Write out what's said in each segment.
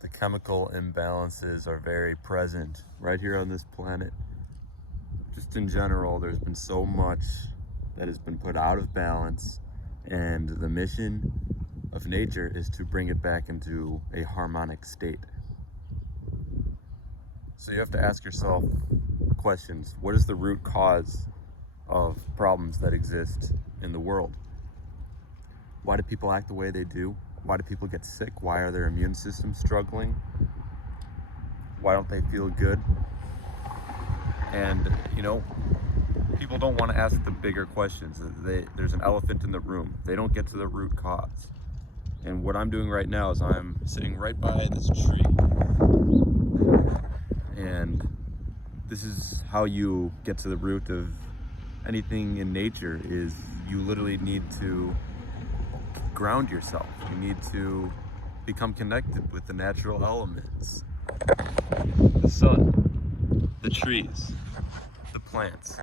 The chemical imbalances are very present right here on this planet. Just in general, there's been so much that has been put out of balance, and the mission of nature is to bring it back into a harmonic state. So you have to ask yourself questions. What is the root cause of problems that exist in the world? Why do people act the way they do? Why do people get sick? Why are their immune systems struggling? Why don't they feel good? And, people don't want to ask the bigger questions. There's an elephant in the room. They don't get to the root cause. And what I'm doing right now is I'm sitting right by this tree. And this is how you get to the root of anything in nature, is you literally need to ground yourself. You need to become connected with the natural elements. The sun, the trees, the plants,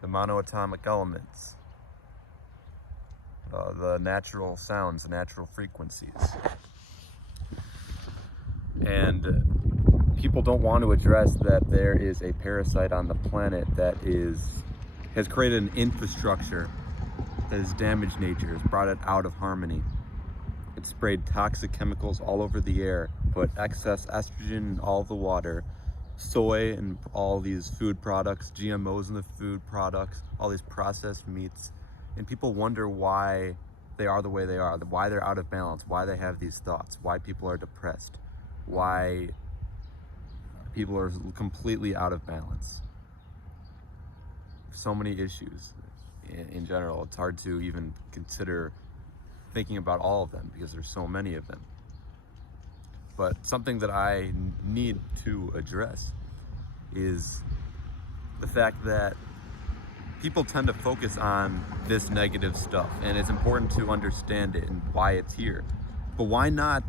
the monoatomic elements, the natural sounds, the natural frequencies. And people don't want to address that there is a parasite on the planet that has created an infrastructure that has damaged nature, has brought it out of harmony. It sprayed toxic chemicals all over the air, put excess estrogen in all the water, soy in all these food products, GMOs in the food products, all these processed meats. And people wonder why they are the way they are, why they're out of balance, why they have these thoughts, why people are depressed, why people are completely out of balance. So many issues in general. It's hard to even consider thinking about all of them because there's so many of them. But something that I need to address is the fact that people tend to focus on this negative stuff, and it's important to understand it and why it's here. But why not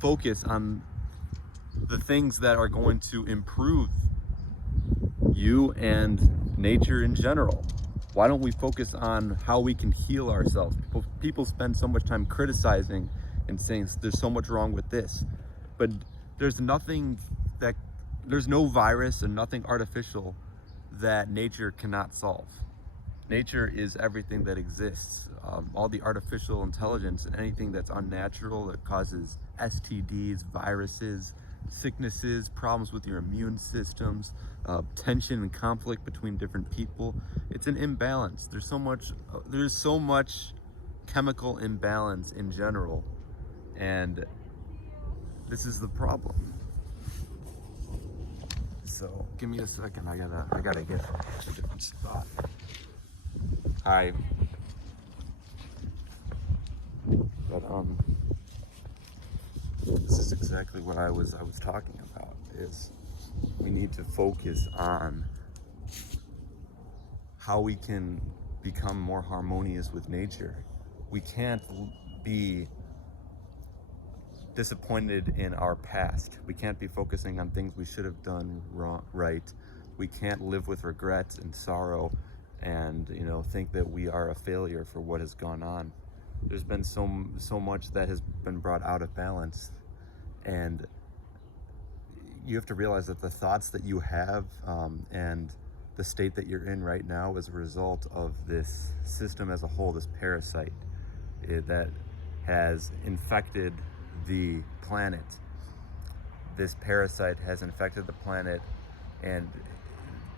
focus on the things that are going to improve you and nature in general? Why don't we focus on how we can heal ourselves? People spend so much time criticizing and saying there's so much wrong with this, but there's no virus and nothing artificial that nature cannot solve. Nature is everything that exists. All the artificial intelligence and anything that's unnatural that causes STDs, viruses, sicknesses, problems with your immune systems, tension and conflict between different people. It's an imbalance. There's so much chemical imbalance in general, and this is the problem. So give me a second. I gotta get to a different spot. Hi. But this is exactly what I was talking about, is we need to focus on how we can become more harmonious with nature. We can't be disappointed in our past. We can't be focusing on things we should have done right. We can't live with regrets and sorrow and think that we are a failure for what has gone on. There's been so much that has been brought out of balance, and you have to realize that the thoughts that you have and the state that you're in right now is a result of this system as a whole, this parasite that has infected the planet. This parasite has infected the planet, and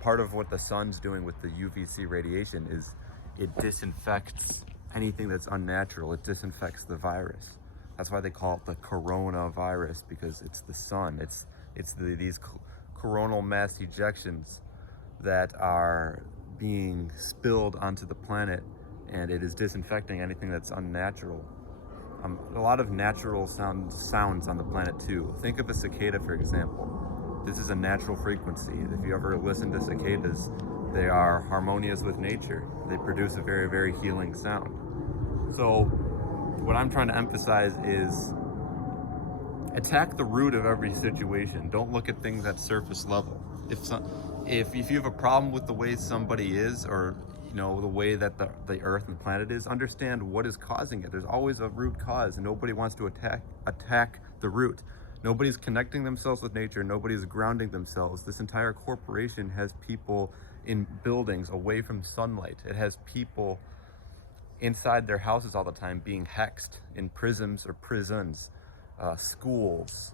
part of what the sun's doing with the UVC radiation is it disinfects anything that's unnatural. It disinfects the virus. That's why they call it the coronavirus, because it's the sun. It's these coronal mass ejections that are being spilled onto the planet, and it is disinfecting anything that's unnatural. A lot of natural sounds on the planet too. Think of a cicada, for example. This is a natural frequency. If you ever listen to cicadas, they are harmonious with nature. They produce a very, very healing sound. So what I'm trying to emphasize is attack the root of every situation. Don't look at things at surface level. If you have a problem with the way somebody is, or the way that the earth and the planet is, understand what is causing it. There's always a root cause, and nobody wants to attack the root. Nobody's connecting themselves with nature. Nobody's grounding themselves. This entire corporation has people in buildings away from sunlight. It has people inside their houses all the time being hexed in prisons or prisons, schools.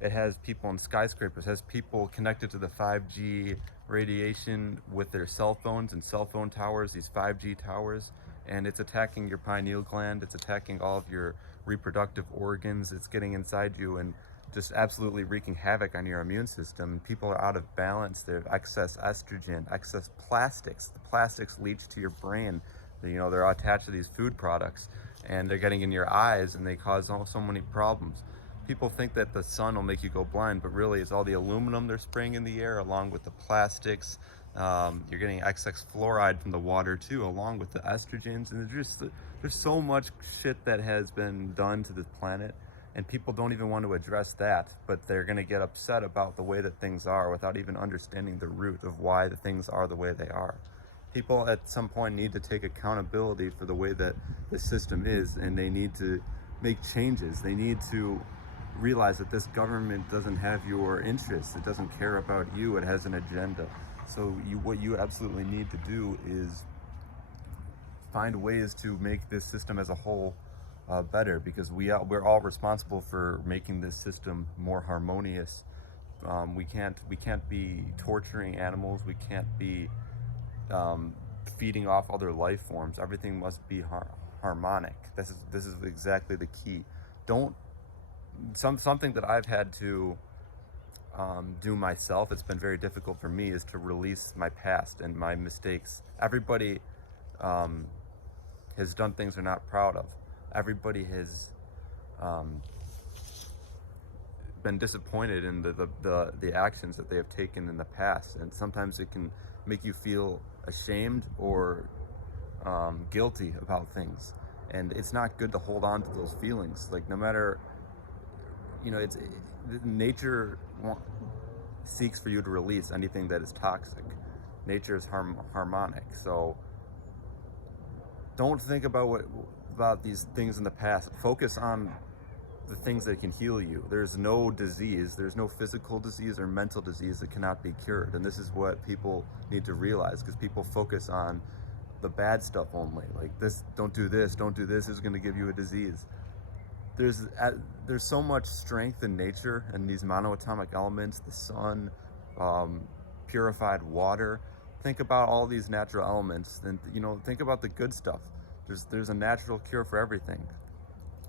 It has people in skyscrapers. It has people connected to the 5G radiation with their cell phones and cell phone towers, these 5G towers, and it's attacking your pineal gland. It's attacking all of your reproductive organs. It's getting inside you and just absolutely wreaking havoc on your immune system. People are out of balance. They have excess estrogen, excess plastics. The plastics leach to your brain. They're attached to these food products, and they're getting in your eyes, and they cause so many problems. People think that the sun will make you go blind, but really it's all the aluminum they're spraying in the air along with the plastics. You're getting excess fluoride from the water too, along with the estrogens, and there's so much shit that has been done to this planet, and people don't even want to address that, but they're going to get upset about the way that things are without even understanding the root of why the things are the way they are. People at some point need to take accountability for the way that the system is, and they need to make changes. They need to realize that this government doesn't have your interests. It doesn't care about you. It has an agenda. So what you absolutely need to do is find ways to make this system as a whole better, because we're all responsible for making this system more harmonious. We can't be torturing animals. We can't be feeding off other life forms. Everything must be harmonic. This is exactly the key. Something that I've had to do myself. It's been very difficult for me, is to release my past and my mistakes. Everybody has done things they're not proud of. Everybody has been disappointed in the actions that they have taken in the past, and sometimes it can make you feel ashamed or guilty about things, and it's not good to hold on to those feelings. Like, no matter, it's nature seeks for you to release anything that is toxic. Nature is harmonic, so don't think about these things in the past. Focus on the things that can heal you. There's no disease, there's no physical disease or mental disease that cannot be cured. And this is what people need to realize, because people focus on the bad stuff only. Like, this, don't do this is going to give you a disease. There's so much strength in nature and these monoatomic elements, the sun, purified water. Think about all these natural elements, and think about the good stuff. There's a natural cure for everything.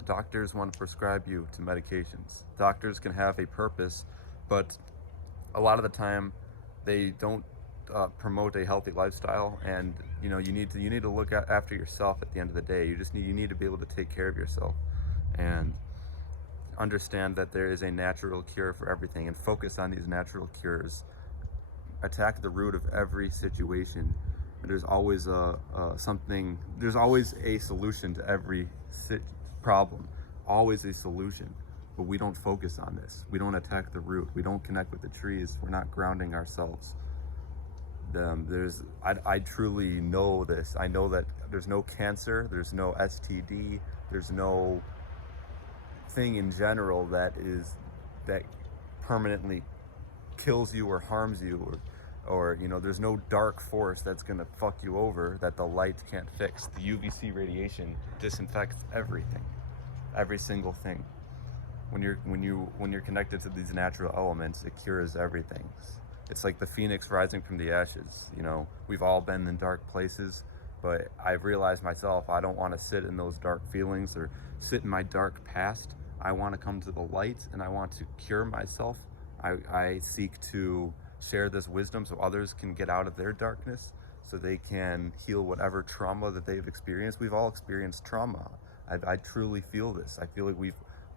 Doctors want to prescribe you to medications. Doctors can have a purpose, but a lot of the time they don't promote a healthy lifestyle. And you need to look after yourself. At the end of the day, you need to be able to take care of yourself and understand that there is a natural cure for everything, and focus on these natural cures. Attack the root of every situation. There's always there's always a solution to every problem, always a solution. But we don't focus on this. We don't attack the root. We don't connect with the trees. We're not grounding ourselves. I truly know this. I know that there's no cancer, there's no STD, there's no thing in general that permanently kills you or harms you, or there's no dark force that's gonna fuck you over that the light can't fix. The UVC radiation disinfects everything, every single thing. When you're connected to these natural elements, it cures everything. It's like the phoenix rising from the ashes. We've all been in dark places, but I've realized myself, I don't want to sit in those dark feelings or sit in my dark past. I want to come to the light, and I want to cure myself. I seek to share this wisdom so others can get out of their darkness, so they can heal whatever trauma that they've experienced. We've all experienced trauma. I truly feel this. I feel like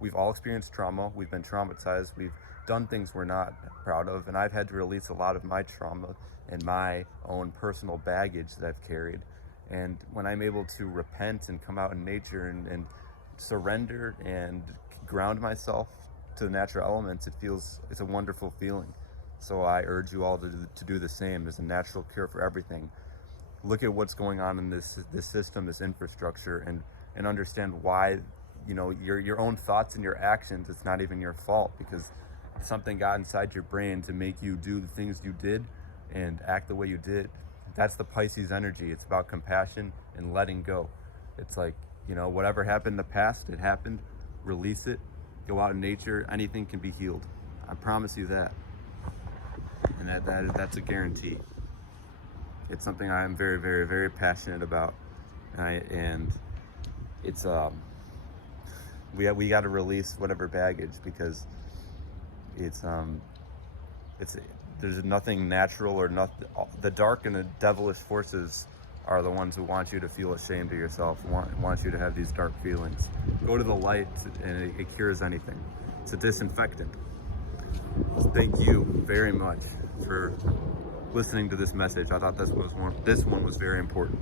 we've all experienced trauma. We've been traumatized. We've done things we're not proud of, and I've had to release a lot of my trauma and my own personal baggage that I've carried. And when I'm able to repent and come out in nature and surrender and ground myself to the natural elements, it's a wonderful feeling. So I urge you all to do the same. There's a natural cure for everything. look at what's going on in this system, this infrastructure, and understand why, your own thoughts and your actions, it's not even your fault, because something got inside your brain to make you do the things you did and act the way you did. That's the Pisces energy. It's about compassion and letting go. It's like, whatever happened in the past, it happened. Release it. Go out in nature. Anything can be healed. I promise you that. And that's a guarantee. It's something I am very, very, very passionate about. And it's we got to release whatever baggage, because it's there's nothing natural or nothing. The dark and the devilish forces are the ones who want you to feel ashamed of yourself, want you to have these dark feelings. Go to the light, and it cures anything. It's a disinfectant. So thank you very much for listening to this message. I thought this one was very important.